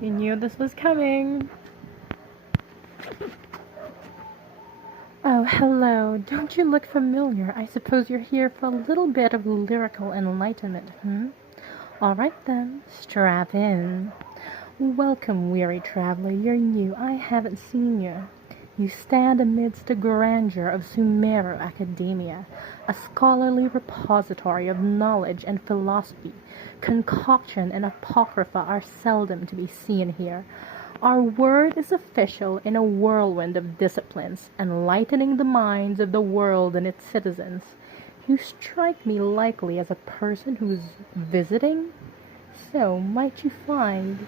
You knew this was coming. Oh, hello. Don't you look familiar? I suppose you're here for a little bit of lyrical enlightenment, All right then, strap in. Welcome, weary traveler. You're new. I haven't seen you. You stand amidst the grandeur of Sumeru academia, a scholarly repository of knowledge and philosophy. Concoction and apocrypha are seldom to be seen here. Our word is official in a whirlwind of disciplines, enlightening the minds of the world and its citizens. You strike me likely as a person who's visiting, so might you find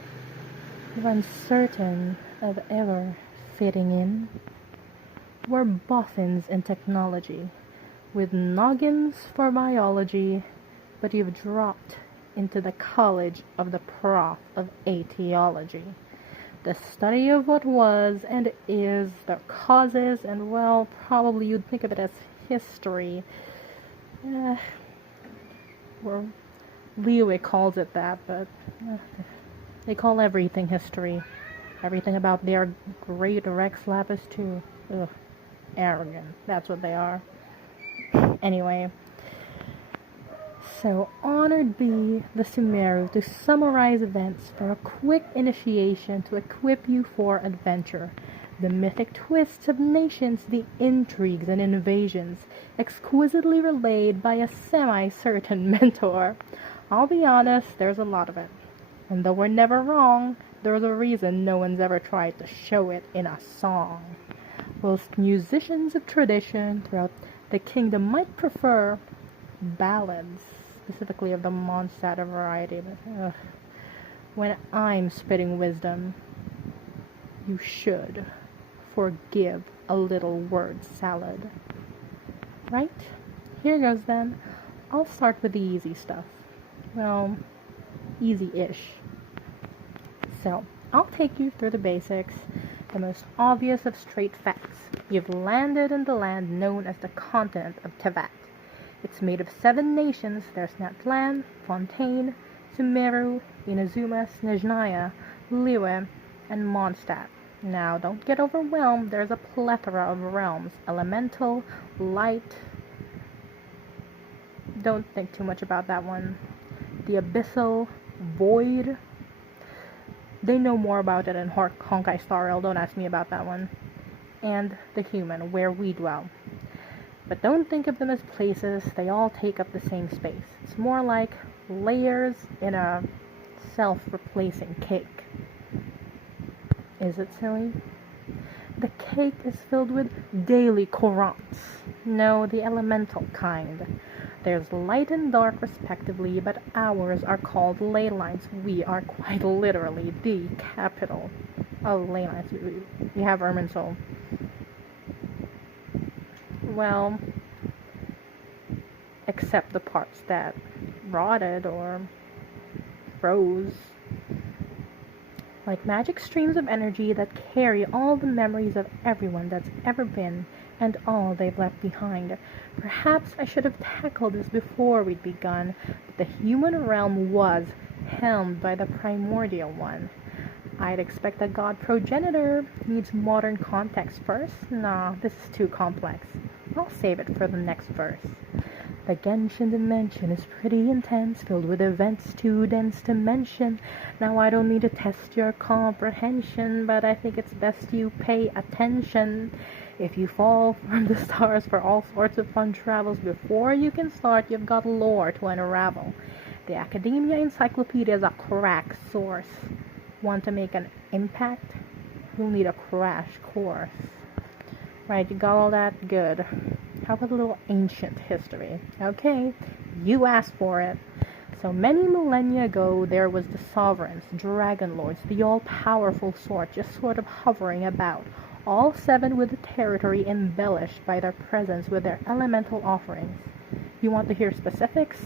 you're uncertain of ever fitting in? We're boffins in technology, with noggins for biology, but you've dropped into the college of the prof of atheology. The study of what was and is, their causes, and well, probably you'd think of it as history. Or Leo calls it that, but they call everything history. Everything about their great Rex Lapis too. Ugh, arrogant. That's what they are. Anyway, so honored be the Sumeru to summarize events for a quick initiation to equip you for adventure. The mythic twists of nations, the intrigues and invasions, exquisitely relayed by a semi-certain mentor. I'll be honest, there's a lot of it. And though we're never wrong, there's a reason no one's ever tried to show it in a song. Whilst musicians of tradition throughout the kingdom might prefer ballads, specifically of the Mondstadt variety, but when I'm spitting wisdom, you should forgive a little word salad. Right? Here goes then. I'll start with the easy stuff. Well, easy-ish. So, I'll take you through the basics, the most obvious of straight facts. You've landed in the land known as the continent of Tevat. It's made of 7 nations. There's Natlan, Fontaine, Sumeru, Inazuma, Snezhnaya, Liwe, and Mondstadt. Now, don't get overwhelmed. There's a plethora of realms. Elemental, light. Don't think too much about that one. The abyssal, void. They know more about it in Honkai Star Rail. Don't ask me about that one. And the human, where we dwell. But don't think of them as places. They all take up the same space. It's more like layers in a self-replacing cake. Is it silly? The cake is filled with daily courants. No, the elemental kind. There's light and dark respectively, but ours are called ley lines. We are quite literally the capital of ley lines. We have Irminsul. Well, except the parts that rotted or froze. Like magic streams of energy that carry all the memories of everyone that's ever been and all they've left behind. Perhaps I should have tackled this before we'd begun, but the human realm was helmed by the primordial one. I'd expect a god progenitor needs modern context first. Nah, this is too complex. I'll save it for the next verse. The Genshin dimension is pretty intense, filled with events too dense to mention. Now I don't mean to test your comprehension, but I think it's best you pay attention. If you fall from the stars for all sorts of fun travels before you can start, you've got lore to unravel. The Academia Encyclopedia is a crack source. Want to make an impact? You'll need a crash course. Right, you got all that? Good. How about a little ancient history? Okay, you asked for it. So many millennia ago, there was the sovereigns, dragon lords, the all-powerful sort, just sort of hovering about, all 7 with the territory embellished by their presence with their elemental offerings. You want to hear specifics?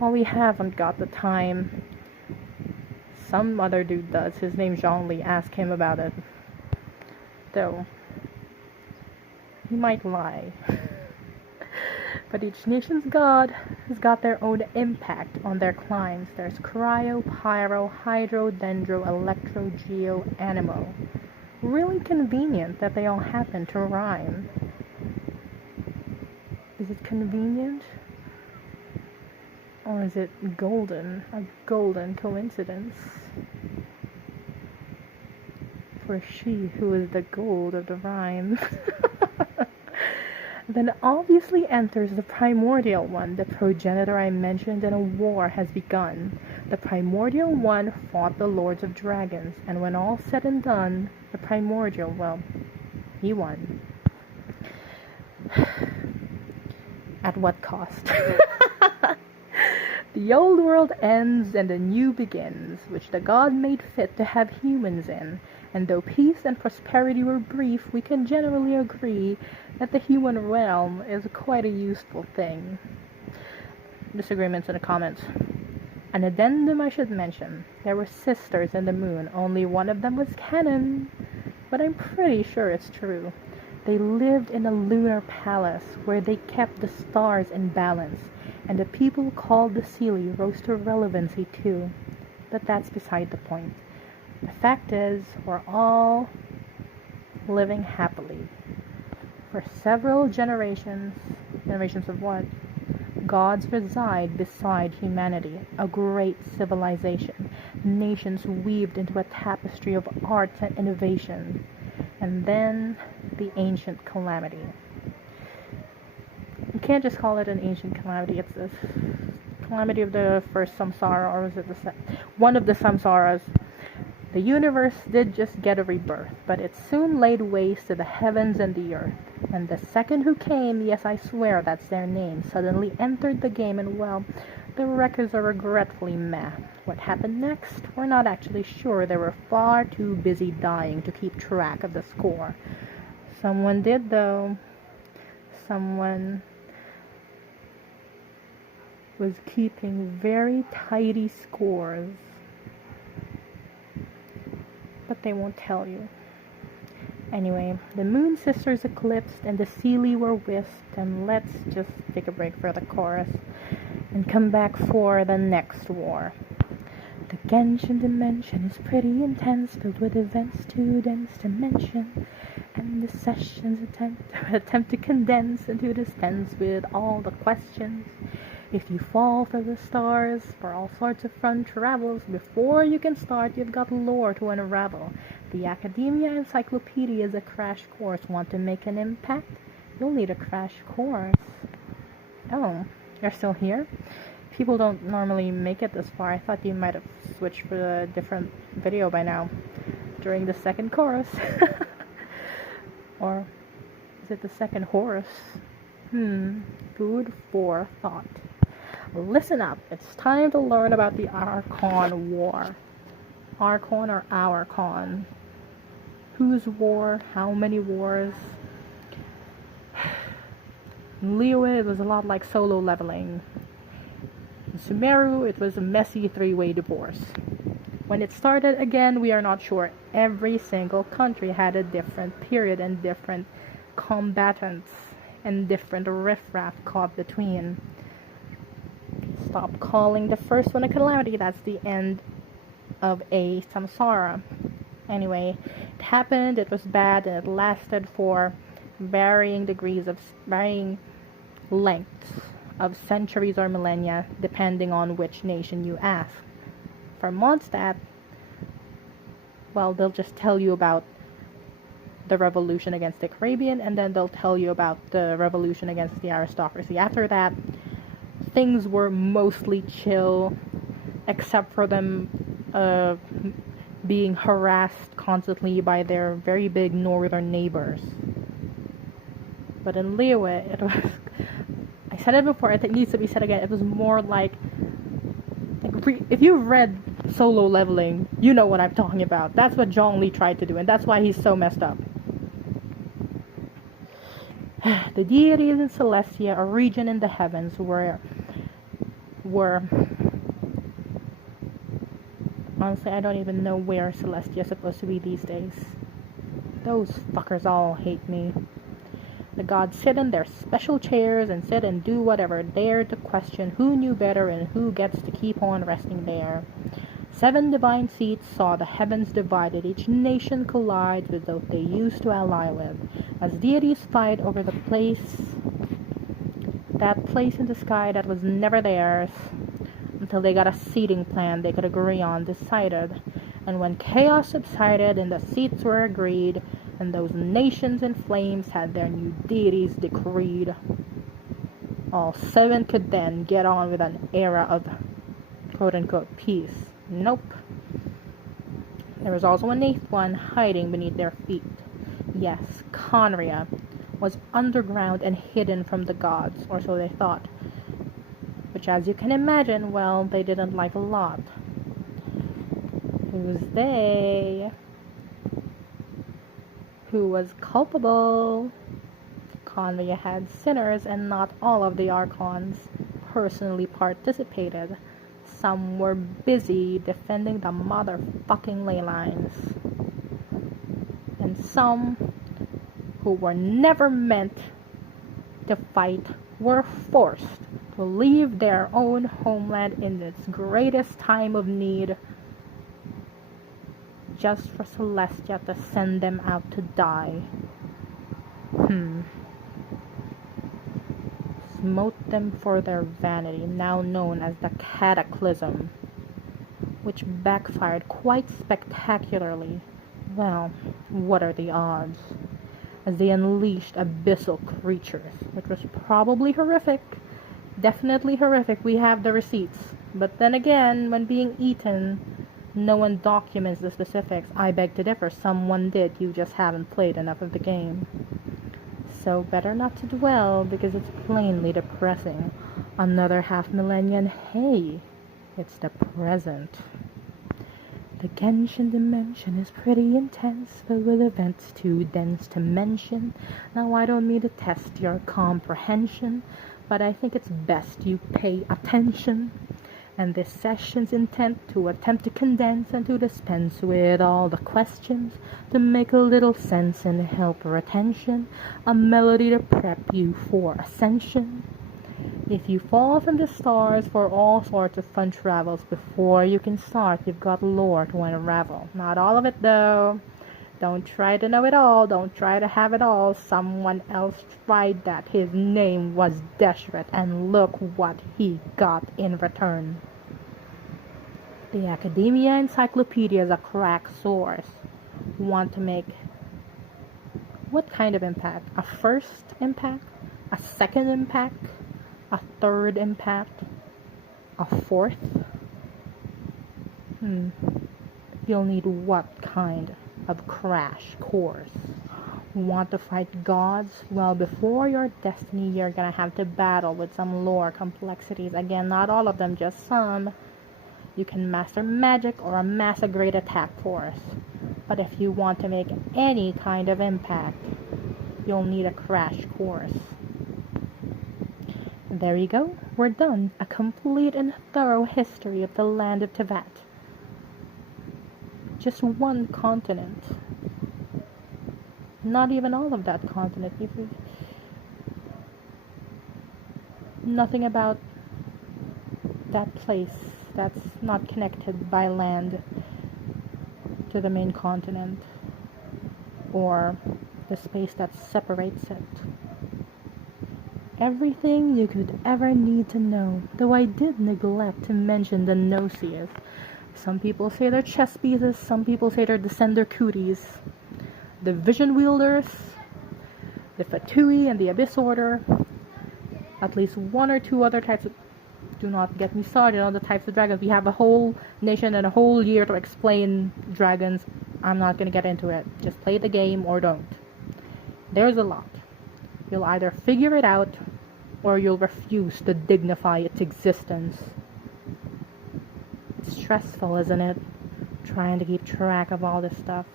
Well, we haven't got the time. Some other dude does. His name's Jean-Lee. Ask him about it. Though, he might lie. But each nation's god has got their own impact on their climes. There's cryo, pyro, hydro, dendro, electro, geo, animo. Really convenient that they all happen to rhyme. Is it convenient? Or is it golden? A golden coincidence? For she who is the gold of the rhyme. Then obviously enters the primordial one, the progenitor I mentioned, and a war has begun. The primordial one fought the lords of dragons, and when all said and done, the primordial, well, he won. At what cost? The old world ends and a new begins, which the god made fit to have humans in. And though peace and prosperity were brief, we can generally agree that the human realm is quite a useful thing. Disagreements in the comments. An addendum I should mention. There were sisters in the moon. Only one of them was canon. But I'm pretty sure it's true. They lived in a lunar palace where they kept the stars in balance. And the people called the Seelie rose to relevancy too. But that's beside the point. The fact is, we're all living happily. For several generations of what? Gods reside beside humanity, a great civilization, nations weaved into a tapestry of arts and innovation, and then the ancient calamity. You can't just call it an ancient calamity, it's the calamity of the first samsara, or was it one of the samsaras? The universe did just get a rebirth, but it soon laid waste to the heavens and the earth. And the second who came, yes, I swear that's their name, suddenly entered the game, and well, the records are regretfully meh. What happened next? We're not actually sure. They were far too busy dying to keep track of the score. Someone did, though. Someone was keeping very tidy scores. But they won't tell you. Anyway, the Moon Sisters eclipsed and the Seelie were whisked, and let's just take a break for the chorus and come back for the next war. The Genshin dimension is pretty intense, filled with events too dense to mention, and the sessions attempt to condense into this tense with all the questions. If you fall for the stars, for all sorts of fun travels, before you can start, you've got lore to unravel. The Academia Encyclopedia is a crash course. Want to make an impact? You'll need a crash course. Oh, you're still here? People don't normally make it this far. I thought you might have switched for a different video by now. During the second chorus. Or is it the second horse? Food for thought. Listen up, it's time to learn about the Archon War. Archon or Hourcon? Whose war? How many wars? In Liyue, it was a lot like solo leveling. In Sumeru, it was a messy three-way divorce. When it started, again, we are not sure. Every single country had a different period and different combatants and different riffraff caught between. Stop calling the first one a calamity. That's the end of a samsara. Anyway, it happened, it was bad, and it lasted for varying lengths of centuries or millennia, depending on which nation you ask. For Mondstadt, well, they'll just tell you about the revolution against the Caribbean, and then they'll tell you about the revolution against the aristocracy. After that, things were mostly chill, except for them being harassed constantly by their very big northern neighbors. But in Liyue, it was, I said it before, it needs to be said again, it was more like if you've read Solo Leveling, you know what I'm talking about. That's what Zhongli tried to do, and that's why he's so messed up. The deities in Celestia, a region in the heavens, were honestly, I don't even know where Celestia is supposed to be these days. Those fuckers all hate me. The gods sit in their special chairs and sit and do whatever, dare to question who knew better and who gets to keep on resting there. 7 divine seats saw the heavens divided, each nation collide with those they used to ally with, as deities fight over that place in the sky that was never theirs, until they got a seating plan they could agree on, decided. And when chaos subsided and the seats were agreed, and those nations in flames had their new deities decreed, all 7 could then get on with an era of quote-unquote peace. Nope. There was also an 8th one hiding beneath their feet. Yes, Conria was underground and hidden from the gods, or so they thought. Which, as you can imagine, well, they didn't like a lot. Who's they? Who was culpable? Conria had sinners, and not all of the Archons personally participated. Some were busy defending the motherfucking ley lines. And some, who were never meant to fight, were forced to leave their own homeland in its greatest time of need, just for Celestia to send them out to die. Smote them for their vanity, now known as the Cataclysm, which backfired quite spectacularly. Well, what are the odds? As they unleashed abyssal creatures, which was probably horrific. Definitely horrific, we have the receipts. But then again, when being eaten, no one documents the specifics. I beg to differ, someone did, you just haven't played enough of the game. So better not to dwell, because it's plainly depressing. Another half millennia, and hey, it's the present. The Genshin dimension is pretty intense, filled with events too dense to mention. Now I don't mean to test your comprehension, but I think it's best you pay attention. And this session's intent to attempt to condense and to dispense with all the questions, to make a little sense and help retention, a melody to prep you for ascension. If you fall from the stars for all sorts of fun travels, before you can start, you've got lore to unravel. Not all of it though. Don't try to know it all. Don't try to have it all. Someone else tried that. His name was Deshret, and look what he got in return. The Academia Encyclopedia is a crack source. Want to make what kind of impact? A first impact? A second impact? A third impact? A fourth? You'll need what kind of crash course? Want to fight gods? Well, before your destiny, you're gonna have to battle with some lore complexities. Again, not all of them, just some. You can master magic or amass a great attack force. But if you want to make any kind of impact, you'll need a crash course. There you go. We're done. A complete and thorough history of the land of Teyvat. Just one continent. Not even all of that continent. Nothing about that place that's not connected by land to the main continent, or the space that separates it. Everything you could ever need to know, though I did neglect to mention the Nocius. Some people say they're chess pieces, some people say they're Descender cooties. The Vision Wielders, the Fatui and the Abyss Order, at least one or two other types of... Do not get me started on the types of dragons. We have a whole nation and a whole year to explain dragons. I'm not going to get into it. Just play the game or don't. There's a lot. You'll either figure it out or you'll refuse to dignify its existence. It's stressful, isn't it? Trying to keep track of all this stuff.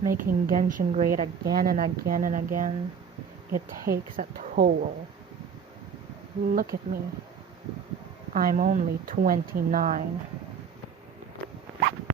Making Genshin great again and again and again. It takes a toll. Look at me. I'm only 29.